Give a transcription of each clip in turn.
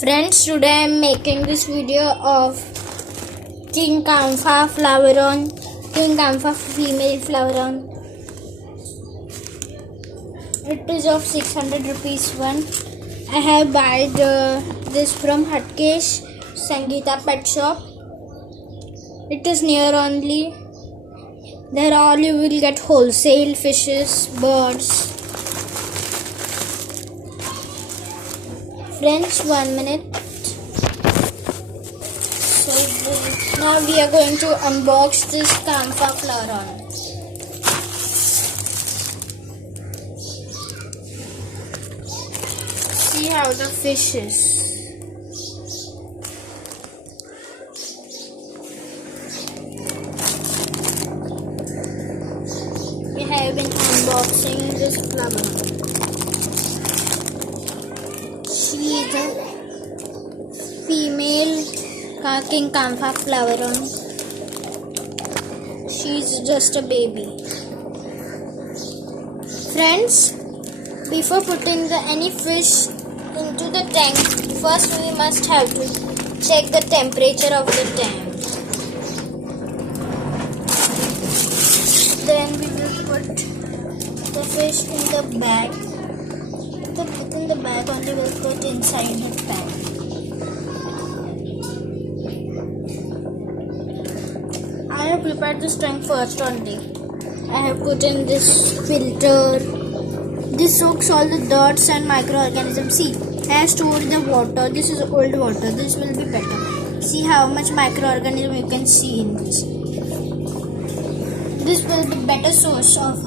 Friends, today I am making this video of King Kamfa flowerhorn, King Kamfa female flowerhorn. It is of 600 rupees one. I have bought this from Hatkesh Sangeeta Pet Shop. It is near only. There all you will get wholesale fishes, birds. Friends, 1 minute. So now we are going to unbox this kamfa flowerhorn. See how the fish is. We have been unboxing this flowerhorn. She is a female King Kamfa flowerhorn. She is just a baby. Friends, before putting any fish into the tank, first we must have to check the temperature of the tank. Then we will put the fish in the bag. Within the bag only will put inside the tank. I have prepared this tank first only. I have put in this filter. This soaks all the dirts and microorganisms. See, I have stored the water. This is old water. This will be better. See how much microorganism you can see in this. This will be better source of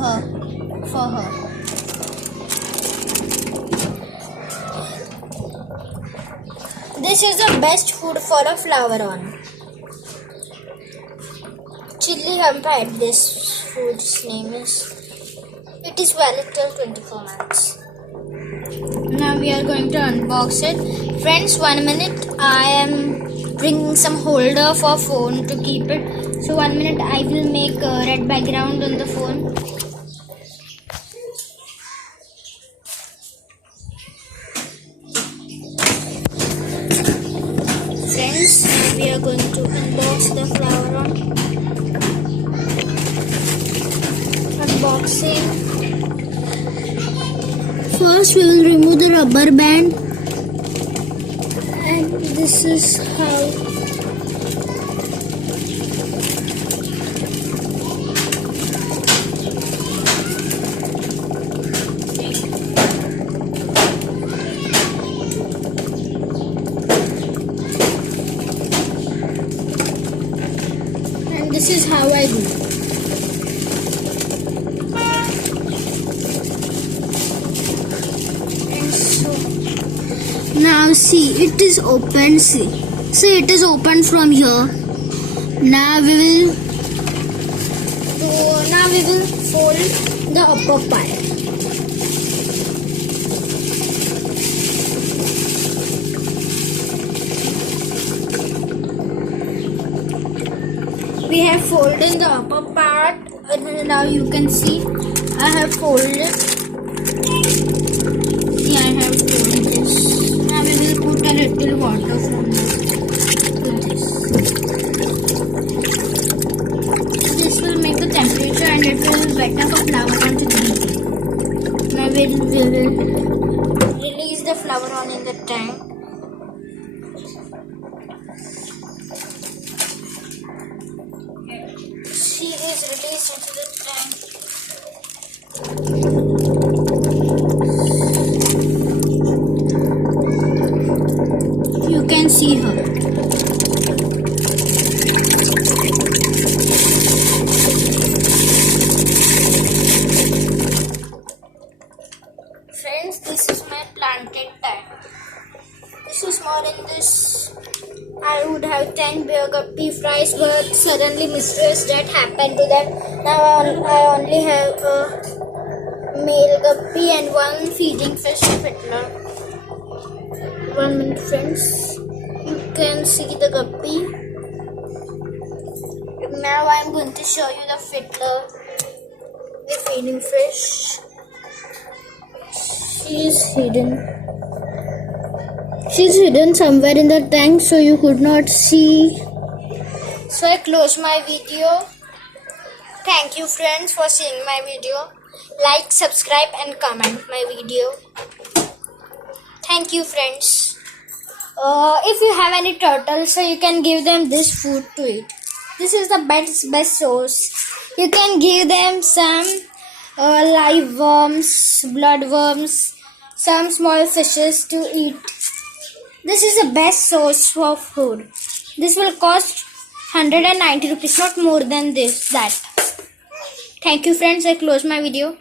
for her. This is the best food for a flowerhorn. Chili Hampa, this food's name is. It is valid till 24 months. Now we are going to unbox it. Friends, 1 minute. I am bringing some holder for phone to keep it. So 1 minute I will make a red background on the phone. Friends, now we are going to unbox the flowerhorn. Unboxing. First we will remove the rubber band, and this is how and this is how I do. Now see, it is open. See, it is open from here. Now we will fold the upper part. We have folded the upper part, and now you can see I have folded. See, I have folded this. Now we will put a little water from this. This will make the temperature and it will be better for flowerhorn to drink. Now we will release the flowerhorn in the tank. She is released into the tank. You can see her. Friends, this is my planted tank. This is more in this. I would have 10 bear guppy fries, but suddenly mysterious that happened to them. Now I only have a male guppy and one feeding fish fiddler. 1 minute, friends. You can see the guppy. Now I am going to show you the fiddler, the feeding fish. She is hidden. She's hidden somewhere in the tank so you could not see. So I close my video. Thank you friends for seeing my video. Like, subscribe and comment my video. Thank you friends. If you have any turtles, so you can give them this food to eat. This is the best source. You can give them some live worms, bloodworms, some small fishes to eat. This is the best source for food. This will cost 190 rupees, not more than that. Thank you friends. I close my video.